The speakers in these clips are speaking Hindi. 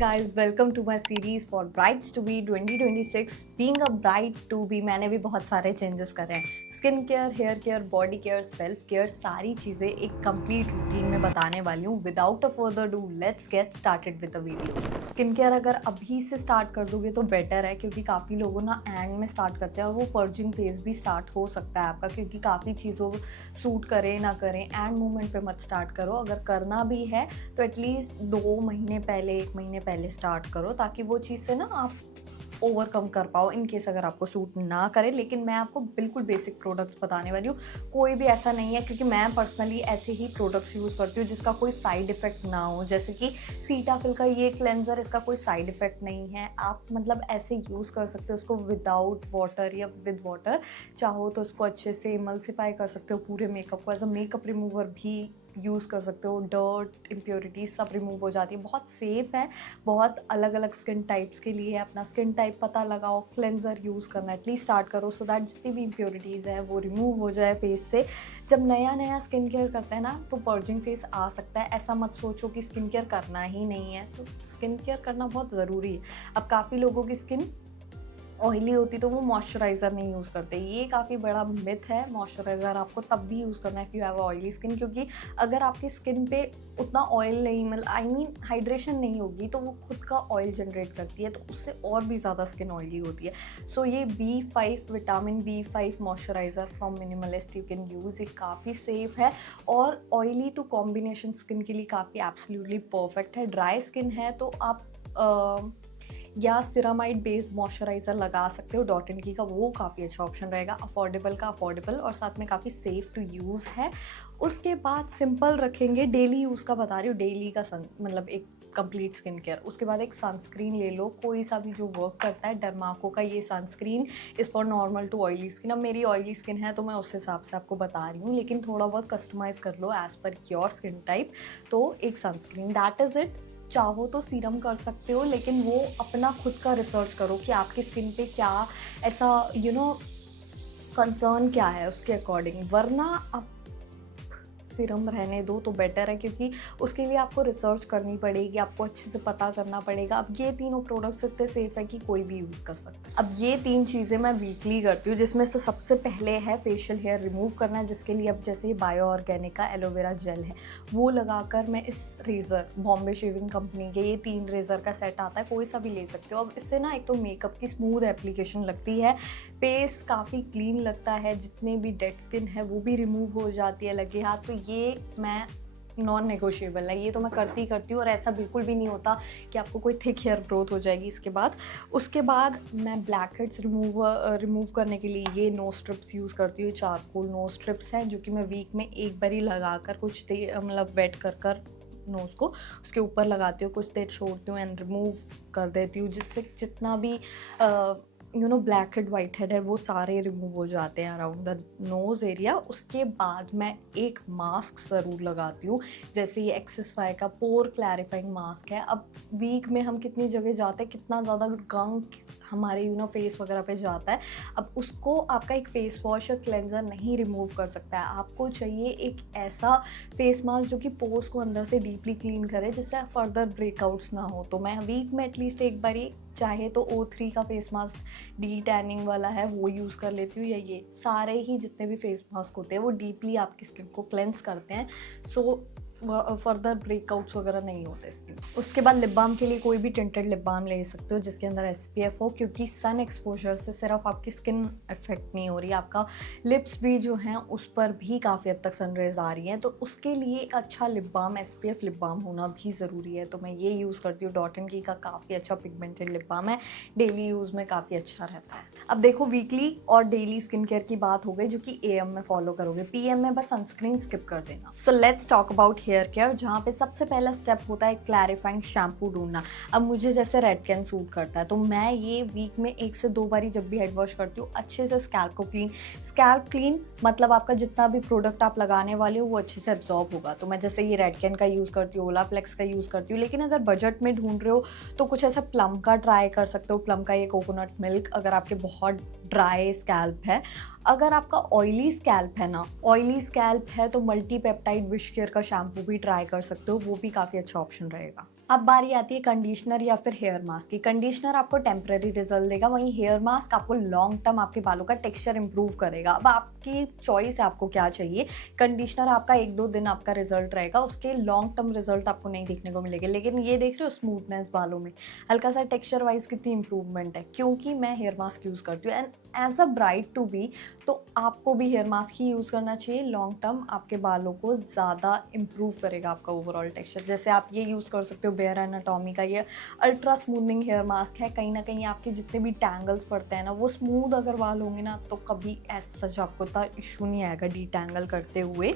guys, welcome to my series for Brides to be 2026. Being a bride to be मैंने भी बहुत सारे चेंजेस करे हैं. Skin care, hair care, body care, self care, सारी चीज़ें एक कंप्लीट रूटीन में बताने वाली हूँ. Without a further do let's get started with the video. Skin care अगर अभी से स्टार्ट कर दोगे तो बेटर है, क्योंकि काफ़ी लोगों ना एंड में स्टार्ट करते हैं और वो पर्जिंग फेज भी स्टार्ट हो सकता है आपका, क्योंकि काफ़ी चीज़ों सूट करे ना करें. एंड मोमेंट पे मत स्टार्ट करो. अगर करना भी है तो एटलीस्ट 2 महीने पहले, 1 महीने पहले स्टार्ट करो, ताकि वो चीज़ से ना आप ओवरकम कर पाओ इन केस अगर आपको सूट ना करे. लेकिन मैं आपको बिल्कुल बेसिक प्रोडक्ट्स बताने वाली हूँ. कोई भी ऐसा नहीं है, क्योंकि मैं पर्सनली ऐसे ही प्रोडक्ट्स यूज़ करती हूँ जिसका कोई साइड इफ़ेक्ट ना हो. जैसे कि सीटाफिल का ये क्लेंजर, इसका कोई साइड इफ़ेक्ट नहीं है. आप मतलब ऐसे यूज़ कर सकते हो उसको विदाउट वाटर या विद वाटर. चाहो तो उसको अच्छे से इमल्सिफाई कर सकते हो पूरे मेकअप को. एज अ मेकअप रिमूवर भी यूज़ कर सकते हो. डर्ट, इम्प्योरिटीज़ सब रिमूव हो जाती है. बहुत सेफ़ है, बहुत अलग अलग स्किन टाइप्स के लिए है. अपना स्किन टाइप पता लगाओ, क्लेंजर यूज़ करना एटलीस्ट स्टार्ट करो, सो दैट जितनी भी इम्प्योरिटीज़ है वो रिमूव हो जाए फेस से. जब नया नया स्किन केयर करते हैं ना तो पर्जिंग फेस आ सकता है. ऐसा मत सोचो कि स्किन केयर करना ही नहीं है. तो स्किन केयर करना बहुत ज़रूरी है. अब काफ़ी लोगों की स्किन ऑयली होती तो वो मॉइस्चराइज़र नहीं यूज़ करते. ये काफ़ी बड़ा मिथ है. मॉइस्चराइज़र आपको तब भी यूज़ करना है if you have oily skin, क्योंकि अगर आपकी स्किन पे उतना ऑयल नहीं हाइड्रेशन नहीं होगी तो वो खुद का ऑयल जनरेट करती है, तो उससे और भी ज़्यादा स्किन ऑयली होती है. सो ये B5 vitamin B5 moisturiser from minimalist you can use. ये काफ़ी सेफ़ है और ऑयली टू कॉम्बिनेशन स्किन के लिए काफ़ी एब्सोल्युटली परफेक्ट है. ड्राई स्किन है तो आप या सिरामाइड बेस्ड मॉइस्चराइज़र लगा सकते हो. डॉट एंड की का वो काफ़ी अच्छा ऑप्शन रहेगा. अफोर्डेबल का अफोर्डेबल और साथ में काफ़ी सेफ़ टू यूज़ है. उसके बाद सिंपल रखेंगे, डेली यूज़ का बता रही हूँ. डेली का मतलब एक कंप्लीट स्किन केयर. उसके बाद एक सनस्क्रीन ले लो, कोई सा भी जो वर्क करता है. डर्माको का ये sunscreen is for normal to oily skin. अब मेरी ऑयली स्किन है तो मैं उस हिसाब से आपको बता रही हूँ, लेकिन थोड़ा बहुत कस्टमाइज़ कर लो as per your skin type. तो एक सनस्क्रीन, दैट इज़ इट. चाहो तो सीरम कर सकते हो, लेकिन वो अपना खुद का रिसर्च करो कि आपकी स्किन पे क्या ऐसा कंसर्न क्या है, उसके अकॉर्डिंग. वरना आप सीरम रहने दो तो बेटर है, क्योंकि उसके लिए आपको रिसर्च करनी पड़ेगी, आपको अच्छे से पता करना पड़ेगा. अब ये तीनों प्रोडक्ट्स इतने सेफ है कि कोई भी यूज़ कर सकता है. अब ये 3 चीज़ें मैं वीकली करती हूँ, जिसमें से सबसे पहले है फेशियल हेयर रिमूव करना, जिसके लिए अब जैसे बायो ऑर्गेनिक का एलोवेरा जेल है वो लगाकर मैं इस रेज़र, बॉम्बे शेविंग कंपनी के ये 3 रेज़र का सेट आता है, कोई सा भी ले सकते हो. अब इससे ना एक तो मेकअप की स्मूथ एप्लीकेशन लगती है, फेस काफ़ी क्लीन लगता है, जितने भी डेड स्किन है वो भी रिमूव हो जाती है लगे हाथ. तो ये मैं नॉन नेगोशिएबल है, ये तो मैं करती करती हूँ. और ऐसा बिल्कुल भी नहीं होता कि आपको कोई थिक हेयर ग्रोथ हो जाएगी इसके बाद. उसके बाद मैं ब्लैक हेड्स रिमूव करने के लिए ये नो स्ट्रिप्स यूज़ करती हूँ. चारकोल नो स्ट्रिप्स हैं जो कि मैं वीक में एक बार ही लगा कर कुछ देर मतलब वेट कर नोज़ को उसके ऊपर लगाती हूँ, कुछ देर छोड़ती हूँ एंड रिमूव कर देती हूँ, जिससे जितना भी ब्लैक हेड वाइट हेड है वो सारे रिमूव हो जाते हैं अराउंड द नोज़ एरिया. उसके बाद मैं एक मास्क ज़रूर लगाती हूँ, जैसे ये एक्सिसफाई का पोर क्लैरिफाइंग मास्क है. अब वीक में हम कितनी जगह जाते हैं, कितना ज़्यादा गंक हमारे फेस वगैरह पे जाता है. अब उसको आपका एक फेस वॉश या क्लेंजर नहीं रिमूव कर सकता है. आपको चाहिए एक ऐसा फेस मास्क जो कि पोर्स को अंदर से डीपली क्लीन करे, जिससे फर्दर ब्रेकआउट्स ना हो. तो मैं वीक में एटलीस्ट एक बार ही, चाहे तो O3 का फेस मास्क डी टैनिंग वाला है वो यूज़ कर लेती हूँ, या ये सारे ही जितने भी फेस मास्क होते हैं वो डीपली आपकी स्किन को क्लेंस करते हैं. सो फर्दर ब्रेकआउट्स वगैरह नहीं होते स्किन. उसके बाद लिप बाम के लिए कोई भी टिंटेड लिप बाम ले सकते हो जिसके अंदर SPF हो, क्योंकि सन एक्सपोजर से सिर्फ आपकी स्किन इफेक्ट नहीं हो रही, आपका लिप्स भी जो हैं उस पर भी काफ़ी हद तक सनरेज आ रही हैं. तो उसके लिए एक अच्छा lip balm, SPF lip balm होना भी ज़रूरी है. तो मैं ये यूज़ करती हूँ. डॉट एंड की का काफ़ी अच्छा पिगमेंटेड लिप बाम है, डेली यूज़ में काफ़ी अच्छा रहता है. अब देखो, वीकली और डेली स्किन केयर की बात हो गई जो कि AM में फॉलो करोगे. PM में बस सनस्क्रीन स्किप कर देना. So let's talk about hair care, जहाँ पे सबसे पहला स्टेप होता है क्लैरिफाइंग शैम्पू ढूंढना. अब मुझे जैसे रेडकेन सूट करता है तो मैं ये वीक में 1 से 2 बारी जब भी हेड वॉश करती हूँ अच्छे से स्कैल्प को क्लीन मतलब आपका जितना भी प्रोडक्ट आप लगाने वाले हो वो अच्छे से एब्जॉर्ब होगा. तो मैं जैसे ये रेडकेन का यूज़ करती हूँ, ओलाप्लेक्स का यूज़ करती हूँ. लेकिन अगर बजट में ढूंढ रहे हो तो कुछ ऐसा प्लम का ट्राई कर सकते हो. प्लम का ये कोकोनट मिल्क, अगर आपके बहुत ड्राई स्कैल्प है. अगर आपका ऑयली स्कैल्प है तो मल्टी पेप्टाइड विश केयर का शैम्पू भी ट्राई कर सकते हो, वो भी काफ़ी अच्छा ऑप्शन रहेगा. अब बारी आती है कंडीशनर या फिर हेयर मास्क की। कंडीशनर आपको टेम्पररी रिजल्ट देगा, वहीं हेयर मास्क आपको लॉन्ग टर्म आपके बालों का टेक्सचर इंप्रूव करेगा। अब आपकी चॉइस है आपको क्या चाहिए। कंडीशनर आपका 1-2 दिन आपका रिजल्ट रहेगा, उसके लॉन्ग टर्म रिजल्ट आपको नहीं देखने को मिलेगा। लेकिन ये देख रहे हो स्मूथनेस बालों में, हल्का सा टेक्सचर वाइज कितनी इंप्रूवमेंट है, क्योंकि मैं हेयर मास्क यूज़ करती हूँ। And as a bride to be, तो आपको भी हेयर मास्क ही यूज़ करना चाहिए। लॉन्ग टर्म आपके बालों को ज़्यादा इंप्रूव करेगा आपका ओवरऑल टेक्सचर। जैसे आप ये यूज़ कर सकते हो बेयर एनाटॉमी का, ये अल्ट्रा स्मूथनिंग हेयर मास्क है। कहीं ना कहीं आपके जितने भी टैंगल्स पड़ते हैं ना, वो स्मूथ अगर बाल होंगे ना, तो कभी ऐसा सच आपको इतना इशू नहीं आएगा डिटैंगल करते हुए।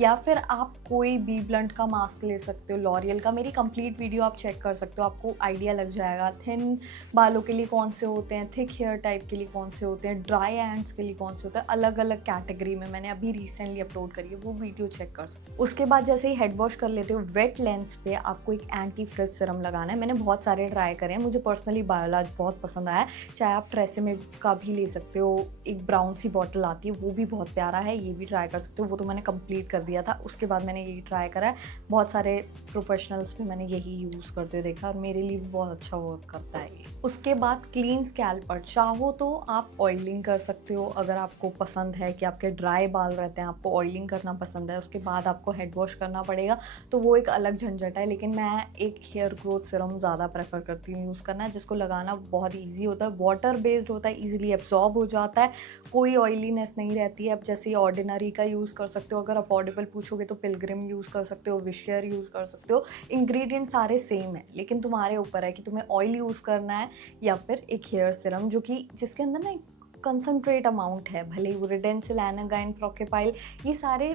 या फिर आप कोई बी ब्लंट का मास्क ले सकते हो, लॉरियल का। मेरी कंप्लीट वीडियो आप चेक कर सकते हो, आपको आइडिया लग जाएगा थिन बालों के लिए कौन से होते हैं, थिक हेयर टाइप के लिए कौन से होते हैं, ड्राई एंड्स के लिए कौन से होते हैं। अलग अलग कैटेगरी में मैंने अभी रिसेंटली अपलोड करी है, वो वीडियो चेक कर सकते हो। उसके बाद जैसे ही हेड वॉश कर लेते हो, वेट लेंस पे आपको एक एंटी फ्रिज सिरम लगाना है। मैंने बहुत सारे ट्राई करे हैं, मुझे पर्सनली बायोलॉज बहुत पसंद आया है। चाहे आप ट्रेसेमे का भी ले सकते हो, एक ब्राउन सी बॉटल आती है, वो भी बहुत प्यारा है, ये भी ट्राई कर सकते हो। वो तो मैंने कंप्लीट कर दिया था, उसके बाद मैंने यही ट्राई करा है। बहुत सारे प्रोफेशनल्स पे मैंने यही यूज़ करते हुए देखा और मेरे लिए भी बहुत अच्छा वर्क करता है ये। उसके बाद क्लीन स्कैल्प पर चाहो तो आप ऑयलिंग कर सकते हो, अगर आपको पसंद है कि आपके ड्राई बाल रहते हैं, आपको ऑयलिंग करना पसंद है। उसके बाद आपको हेड वॉश करना पड़ेगा, तो वो एक अलग झंझट है। लेकिन मैं एक हेयर ग्रोथ सिरम ज़्यादा प्रेफर करती हूँ यूज़ करना, जिसको लगाना बहुत ईजी होता है, वाटर बेस्ड होता है, ईजिली एब्जॉर्ब हो जाता है, कोई ऑयलीनेस नहीं रहती है। अब जैसे ऑर्डिनरी का यूज़ कर सकते हो, अगर अफोर्डेबल पूछोगे तो पिलग्रिम यूज़ कर सकते हो, विशेयर यूज़ कर सकते हो। इंग्रेडिएंट सारे सेम है, लेकिन तुम्हारे ऊपर है कि तुम्हें ऑयल यूज़ करना है या फिर एक हेयर सिरम जो कि जिसके अंदर ना कंसनट्रेट अमाउंट है। भले ही वो रिडेंसिल, एनागाइन, प्रोकेपाइल, ये सारे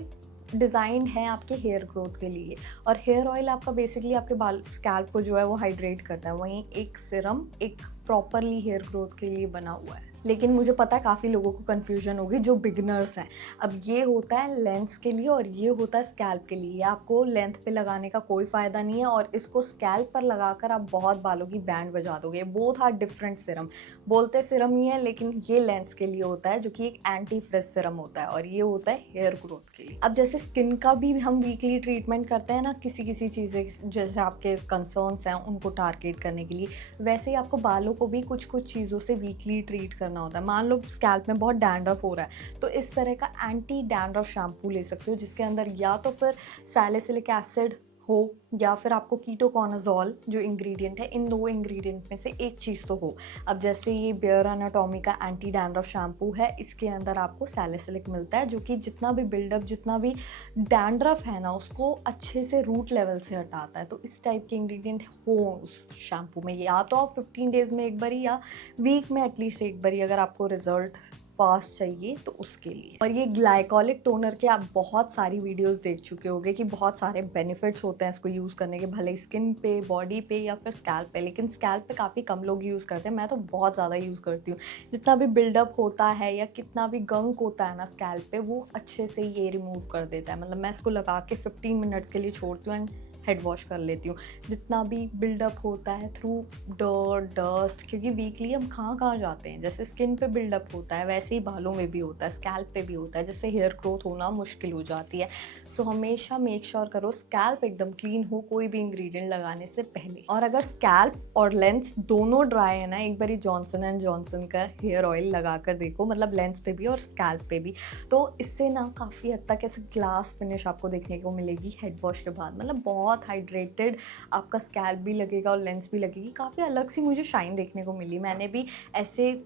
डिज़ाइंड हैं आपके हेयर ग्रोथ के लिए। और हेयर ऑयल आपका बेसिकली आपके बाल स्कैल्प को जो है वो हाइड्रेट करता है, वहीं एक सिरम एक प्रॉपरली हेयर ग्रोथ के लिए बना हुआ है। लेकिन मुझे पता है काफ़ी लोगों को कन्फ्यूजन होगी जो बिगिनर्स हैं। अब ये होता है लेंस के लिए और ये होता है स्कैल्प के लिए। आपको लेंथ पे लगाने का कोई फ़ायदा नहीं है और इसको स्कैल्प पर लगाकर आप बहुत बालों की बैंड बजा दोगे। बोथ आर डिफरेंट सिरम, बोलते सिरम ही है, लेकिन ये लेंस के लिए होता है जो कि एक एंटी फ्रिज सिरम होता है और ये होता है हेयर ग्रोथ के लिए। अब जैसे स्किन का भी हम वीकली ट्रीटमेंट करते हैं ना, किसी चीज़ें जैसे आपके कंसर्न्स हैं उनको टारगेट करने के लिए, वैसे ही आपको बालों को भी कुछ चीज़ों से वीकली ट्रीट करना होता है। मान लो स्कैल्प में बहुत डैंड्रफ हो रहा है, तो इस तरह का एंटी डैंड्रफ शैम्पू ले सकते हो, जिसके अंदर या तो फिर सैलिसिलिक एसिड हो या फिर आपको कीटोकॉनाजोल जो इंग्रेडिएंट है, इन 2 इंग्रेडिएंट में से एक चीज़ तो हो। अब जैसे ये बेयर एनाटॉमी का एंटी डैंड्रफ शैम्पू है, इसके अंदर आपको सैलिसिलिक मिलता है जो कि जितना भी बिल्डअप, जितना भी डैंड्रफ है ना, उसको अच्छे से रूट लेवल से हटाता है। तो इस टाइप के इंग्रेडिएंट हो उस शैम्पू में। या तो आप 15 डेज़ में एक बारी या वीक में एटलीस्ट एक बारी, अगर आपको रिजल्ट फास्ट चाहिए तो उसके लिए। और ये ग्लाइकोलिक टोनर के आप बहुत सारी वीडियोस देख चुके होंगे कि बहुत सारे बेनिफिट्स होते हैं इसको यूज़ करने के, भले स्किन पे, बॉडी पे या फिर स्कैल्प पे। लेकिन स्कैल्प पे काफ़ी कम लोग यूज़ करते हैं, मैं तो बहुत ज़्यादा यूज़ करती हूँ। जितना भी बिल्डअप होता है या कितना भी गंक होता है ना स्कैल्प पे, वो अच्छे से ये रिमूव कर देता है। मतलब मैं इसको लगा के 15 मिनट्स के लिए छोड़ती हूँ एंड हेड वॉश कर लेती हूँ। जितना भी बिल्डअप होता है थ्रू डर्ट, डस्ट, क्योंकि वीकली हम कहाँ जाते हैं, जैसे स्किन पे बिल्डअप होता है वैसे ही बालों में भी होता है, स्कैल्प पे भी होता है, जिससे हेयर ग्रोथ होना मुश्किल हो जाती है। सो हमेशा मेक श्योर करो स्कैल्प एकदम क्लीन हो कोई भी इंग्रेडिएंट लगाने से पहले। और अगर स्कैल्प और लेंस दोनों ड्राई है ना, एक बारी जॉनसन एंड जॉनसन का हेयर ऑयल लगा कर देखो, मतलब लेंस पे भी और स्कैल्प पे भी, तो इससे ना काफ़ी हद तक ऐसे ग्लास फिनिश आपको देखने को मिलेगी हेड वॉश के बाद। मतलब बहुत हाइड्रेटेड आपका स्कैल्प भी लगेगा और लेंस भी लगेगी। काफ़ी अलग सी मुझे शाइन देखने को मिली। मैंने भी ऐसे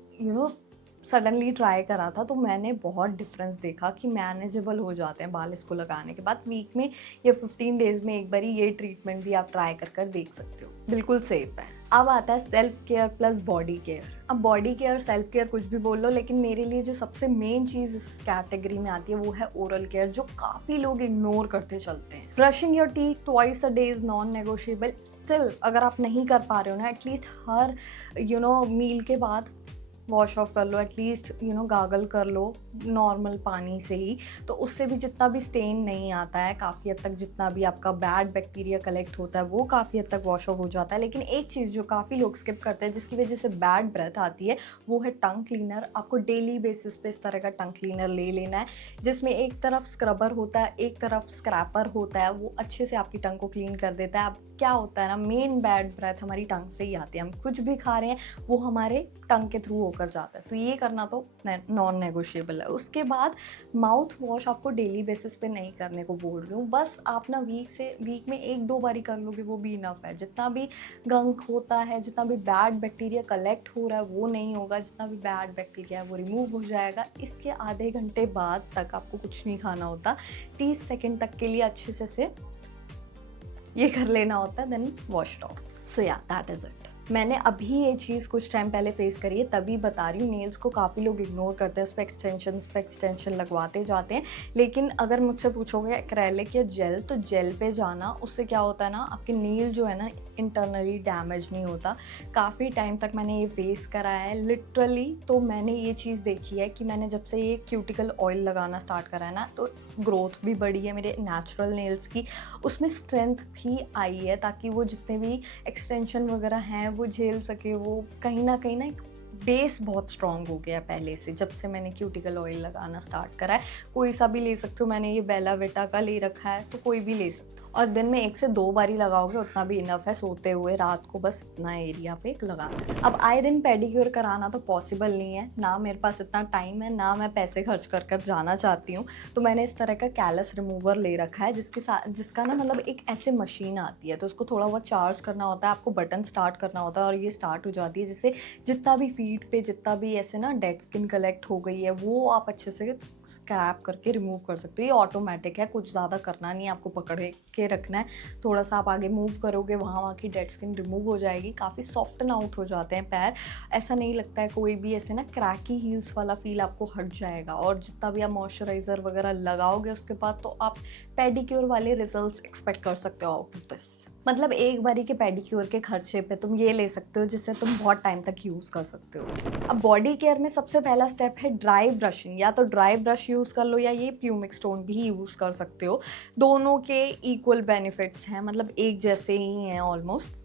सडनली ट्राई करा था, तो मैंने बहुत डिफरेंस देखा कि मैनेजेबल हो जाते हैं बाल इसको लगाने के बाद। वीक में या 15 डेज़ में एक बारी ये ट्रीटमेंट भी आप ट्राई कर देख सकते हो, बिल्कुल सेफ है। अब आता है self care plus body care. अब बॉडी केयर, सेल्फ केयर कुछ भी बोल लो, लेकिन मेरे लिए जो सबसे मेन चीज़ इस कैटेगरी में आती है वो है ओरल केयर, जो काफ़ी लोग इग्नोर करते चलते हैं। Brushing your teeth twice a day is non negotiable. Still अगर आप नहीं कर पा रहे हो ना, एटलीस्ट हर मील के बाद वॉश ऑफ कर लो, एटलीस्ट गागल कर लो नॉर्मल पानी से ही, तो उससे भी जितना भी स्टेन नहीं आता है, काफ़ी हद तक जितना भी आपका बैड बैक्टीरिया कलेक्ट होता है वो काफ़ी हद तक वॉश ऑफ हो जाता है। लेकिन एक चीज़ जो काफ़ी लोग स्किप करते हैं जिसकी वजह से बैड ब्रेथ आती है, वो है टंग क्लीनर। आपको डेली बेसिस पे इस तरह का टंग क्लीनर ले लेना है, जिसमें एक तरफ स्क्रबर होता है, एक तरफ स्क्रैपर होता है, वो अच्छे से आपकी टंग को क्लीन कर देता है। अब क्या होता है ना, मेन बैड ब्रेथ हमारी टंग से ही आती है, हम कुछ भी खा रहे हैं वो हमारे टंग के थ्रू होकर जाता है, तो ये करना तो नॉन नेगोशिएबल है। उसके बाद माउथ वॉश आपको डेली बेसिस पे नहीं करने को बोल रही हूँ, बस आप ना वीक में 1-2 बारी कर लोगे वो भी इनफ है। जितना भी गंक होता है, जितना भी बैड बैक्टीरिया कलेक्ट हो रहा है वो नहीं होगा, जितना भी बैड बैक्टीरिया है वो रिमूव हो जाएगा। इसके आधे घंटे बाद तक आपको कुछ नहीं खाना होता, 30 सेकेंड तक के लिए अच्छे से ये कर लेना होता है, देन वॉश इट ऑफ। सो या दैट इज़ इट। मैंने अभी ये चीज़ कुछ टाइम पहले फेस करी है, तभी बता रही हूँ। नेल्स को काफ़ी लोग इग्नोर करते हैं, उस पर एक्सटेंशन लगवाते जाते हैं। लेकिन अगर मुझसे पूछोगे एक्रेलिक या जेल, तो जेल पे जाना, उससे क्या होता है ना, आपके नेल जो है ना इंटरनली डैमेज नहीं होता। काफ़ी टाइम तक मैंने ये फेस करा है लिटरली। तो मैंने ये चीज़ देखी है कि मैंने जब से ये क्यूटिकल ऑयल लगाना स्टार्ट करा है ना, तो ग्रोथ भी बढ़ी है मेरे नेचुरल नेल्स की, उसमें स्ट्रेंथ भी आई है, ताकि वो जितने भी एक्सटेंशन वगैरह हैं वो झेल सके। वो कहीं ना बेस बहुत स्ट्रॉन्ग हो गया पहले से, जब से मैंने क्यूटिकल ऑयल लगाना स्टार्ट करा है। कोई सा भी ले सकते हो, मैंने ये बेला विटा का ले रखा है, तो कोई भी ले सकते हो। और दिन में 1 से 2 बारी लगाओगे उतना भी इनफ है, सोते हुए रात को बस इतना एरिया पे लगाना है। अब आए दिन पेडिक्योर कराना तो पॉसिबल नहीं है, ना मेरे पास इतना टाइम है, ना मैं पैसे खर्च कर जाना चाहती हूँ। तो मैंने इस तरह का कैलस रिमूवर ले रखा है, जिसका ना मतलब एक ऐसे मशीन आती है, तो उसको थोड़ा बहुत चार्ज करना होता है, आपको बटन स्टार्ट करना होता है और ये स्टार्ट हो जाती है, जिससे जितना भी फीट पे जितना भी ऐसे ना डेड स्किन कलेक्ट हो गई है वो आप अच्छे से स्क्रैप करके रिमूव कर सकते हो। ये ऑटोमेटिक है, कुछ ज़्यादा करना नहीं, आपको पकड़ के रखना है, थोड़ा सा आप आगे मूव करोगे वहाँ की डेड स्किन रिमूव हो जाएगी। काफ़ी सॉफ्टन आउट हो जाते हैं पैर, ऐसा नहीं लगता है कोई भी ऐसे ना क्रैकी हील्स वाला फील आपको हट जाएगा। और जितना भी आप मॉइस्चराइज़र वगैरह लगाओगे उसके बाद, तो आप पेडिक्योर वाले रिजल्ट्स एक्सपेक्ट कर सकते हो आउट ऑफ दिस। मतलब एक बारी के पेडिक्योर के खर्चे पे तुम ये ले सकते हो जिससे तुम बहुत टाइम तक यूज़ कर सकते हो। अब बॉडी केयर में सबसे पहला स्टेप है ड्राई ब्रशिंग। या तो ड्राई ब्रश यूज़ कर लो या ये प्यूमिक स्टोन भी यूज़ कर सकते हो। दोनों के इक्वल बेनिफिट्स हैं, मतलब एक जैसे ही हैं ऑलमोस्ट।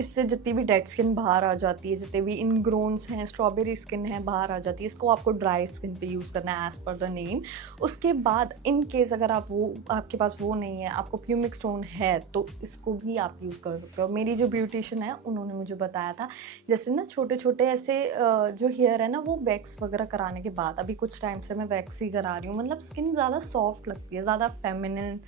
इससे जितनी भी डेड स्किन बाहर आ जाती है, जितने भी इनग्रोन्स हैं, स्ट्रॉबेरी स्किन है बाहर आ जाती है। इसको आपको ड्राई स्किन पे यूज़ करना है एज़ पर द नेम। उसके बाद इन केस अगर आपके पास वो नहीं है, आपको प्यूमिक स्टोन है, तो इसको भी आप यूज़ कर सकते हो। मेरी जो ब्यूटिशियन है उन्होंने मुझे बताया था, जैसे ना छोटे छोटे ऐसे जो हेयर है ना, वो वैक्स वगैरह कराने के बाद, अभी कुछ टाइम से मैं वैक्स ही करा रही हूँ, मतलब स्किन ज़्यादा सॉफ्ट लगती है, ज़्यादा फेमिनिन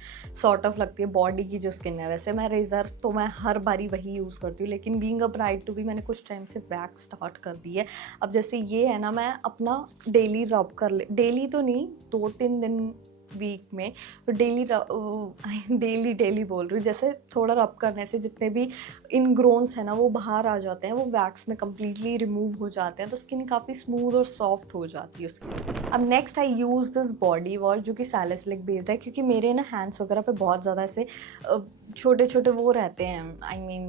सॉर्ट ऑफ लगती है बॉडी की जो स्किन है। वैसे मैं रेज़र तो मैं हर बारी वही यूज़ करती हूँ, लेकिन being a bride to be मैंने कुछ टाइम से वैक्स स्टार्ट कर दी है। अब जैसे ये है ना, मैं अपना डेली रब डेली तो नहीं, 2-3 दिन वीक में, तो डेली बोल रही हूँ, जैसे थोड़ा रब करने से जितने भी इनग्रोन्स है ना वो बाहर आ जाते हैं, वो वैक्स में कम्प्लीटली रिमूव हो जाते हैं, तो स्किन काफ़ी स्मूथ और सॉफ्ट हो जाती है उसकी वजह से। अब next I use this body wash जो कि सैलिसिलिक बेस्ड है, क्योंकि मेरे ना हैंड्स वगैरह पे बहुत ज़्यादा ऐसे छोटे छोटे वो रहते हैं, आई मीन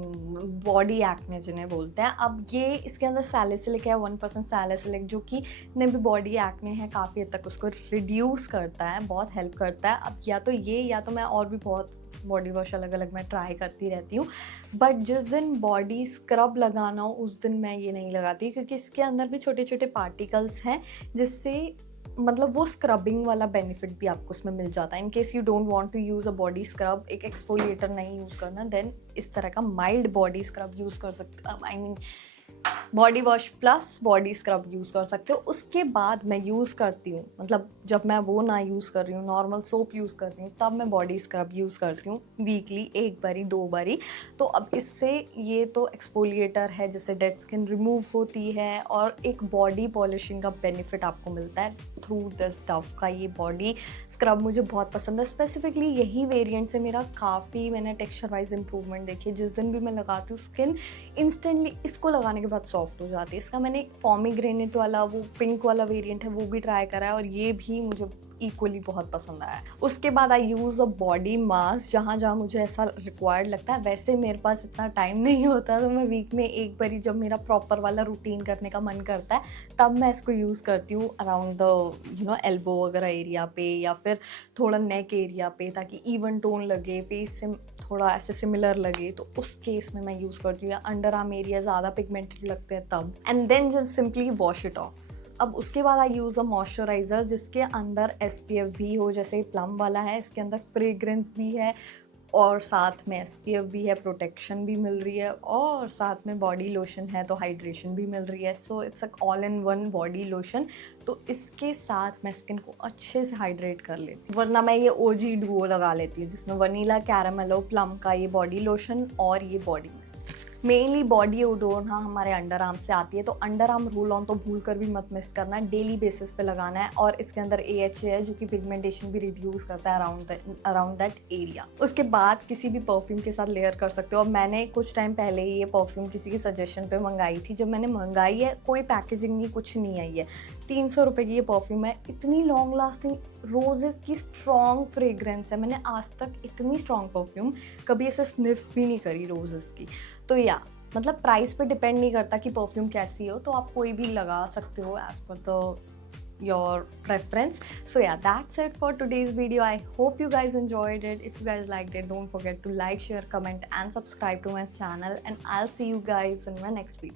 बॉडी एक्ने जिन्हें बोलते हैं। अब ये इसके अंदर सैलिसिलिक है, 1% सैलिसिलिक, जो कि जितने भी बॉडी एक्ने हैं काफ़ी हद तक उसको रिड्यूस करता है, बहुत हेल्प करता है। अब या तो ये, या तो मैं और भी बहुत बॉडी वॉश अलग अलग मैं ट्राई करती रहती हूँ, बट जिस दिन बॉडी स्क्रब लगाना हो उस दिन मैं ये नहीं लगाती, क्योंकि इसके अंदर भी छोटे छोटे पार्टिकल्स हैं, जिससे मतलब वो स्क्रबिंग वाला बेनिफिट भी आपको उसमें मिल जाता है। In case you don't want to use a body scrub, एक एक्सफोलिएटर नहीं यूज़ करना, देन इस तरह का माइल्ड बॉडी स्क्रब यूज़ कर सकते, I mean body wash plus body scrub use कर सकते हो। उसके बाद मैं यूज़ करती हूँ, मतलब जब मैं वो ना यूज़ कर रही हूँ, नॉर्मल सोप यूज़ करती हूँ, तब मैं बॉडी स्क्रब यूज़ करती हूँ वीकली 1 बारी 2 बारी। तो अब इससे ये तो एक्सफोलिएटर है जिससे डेड स्किन रिमूव होती है, और एक बॉडी पॉलिशिंग का बेनिफिट आपको मिलता है थ्रू दिस डव का ये बॉडी स्क्रब। मुझे बहुत पसंद है, स्पेसिफिकली यही वेरिएंट से मेरा काफ़ी मैंने टेक्सचर वाइज इंप्रूवमेंट देखी है। जिस दिन भी मैं लगाती हूँ स्किन इंस्टेंटली इसको लगाने के बाद सॉफ्ट हो जाती है। इसका मैंने एक पॉमीग्रेनेट वाला, वो पिंक वाला वेरिएंट है, वो भी ट्राई करा है, और ये भी मुझे इक्वली बहुत पसंद आया। उसके बाद आई यूज़ अ बॉडी मास्क, जहाँ जहाँ मुझे ऐसा रिक्वायर्ड लगता है। वैसे मेरे पास इतना टाइम नहीं होता, तो मैं वीक में एक बारी जब मेरा प्रॉपर वाला रूटीन करने का मन करता है तब मैं इसको यूज़ करती हूँ अराउंड द एल्बो वगैरह एरिया पे, या फिर थोड़ा नेक एरिया पे, ताकि इवन टोन लगे, फेस से थोड़ा ऐसे सिमिलर लगे, तो उस केस में मैं यूज़ करती हूँ। या अंडर आर्म एरिया ज़्यादा पिगमेंटेड लगते हैं तब। And then just simply wash it off. अब उसके बाद आई यूज़ अ मॉइस्चराइज़र जिसके अंदर SPF भी हो, जैसे प्लम वाला है, इसके अंदर फ्रेग्रेंस भी है और साथ में SPF भी है, प्रोटेक्शन भी मिल रही है, और साथ में बॉडी लोशन है तो हाइड्रेशन भी मिल रही है। So it's a all in one body lotion. तो इसके साथ मैं स्किन को अच्छे से हाइड्रेट कर लेती हूँ। वरना मैं ये OG डुओ लगा लेती हूँ जिसमें वनीला, कैरामेलो, प्लम का ये बॉडी लोशन और ये body mist. Mainly body odour हाँ हमारे अंडर आर्म से आती है, तो अंडर आर्म रोल ऑन तो भूल कर भी मत मिस करना है, डेली बेसिस पे लगाना है। और इसके अंदर AHA है जो कि पिगमेंटेशन भी रिड्यूस करता है अराउंड दैट एरिया। उसके बाद किसी भी परफ्यूम के साथ लेयर कर सकते हो। और मैंने कुछ टाइम पहले ही ये परफ्यूम किसी की सजेशन पे मंगाई थी। जब मैंने मंगाई है, कोई पैकेजिंग नहीं, कुछ नहीं आई है, 300 रुपये की ये परफ्यूम है। इतनी लॉन्ग लास्टिंग रोजेस की स्ट्रॉन्ग फ्रेग्रेंस है। मैंने आज तक इतनी स्ट्रॉन्ग परफ्यूम कभी ऐसे स्निफ भी नहीं करी रोजेस की। तो या मतलब प्राइस पे डिपेंड नहीं करता कि परफ्यूम कैसी हो, तो आप कोई भी लगा सकते हो as per the your preference. So yeah, that's it for today's video. I hope you guys enjoyed it. If you guys liked it, don't forget to like, share, comment and subscribe to my channel, and I'll see you guys in my next video.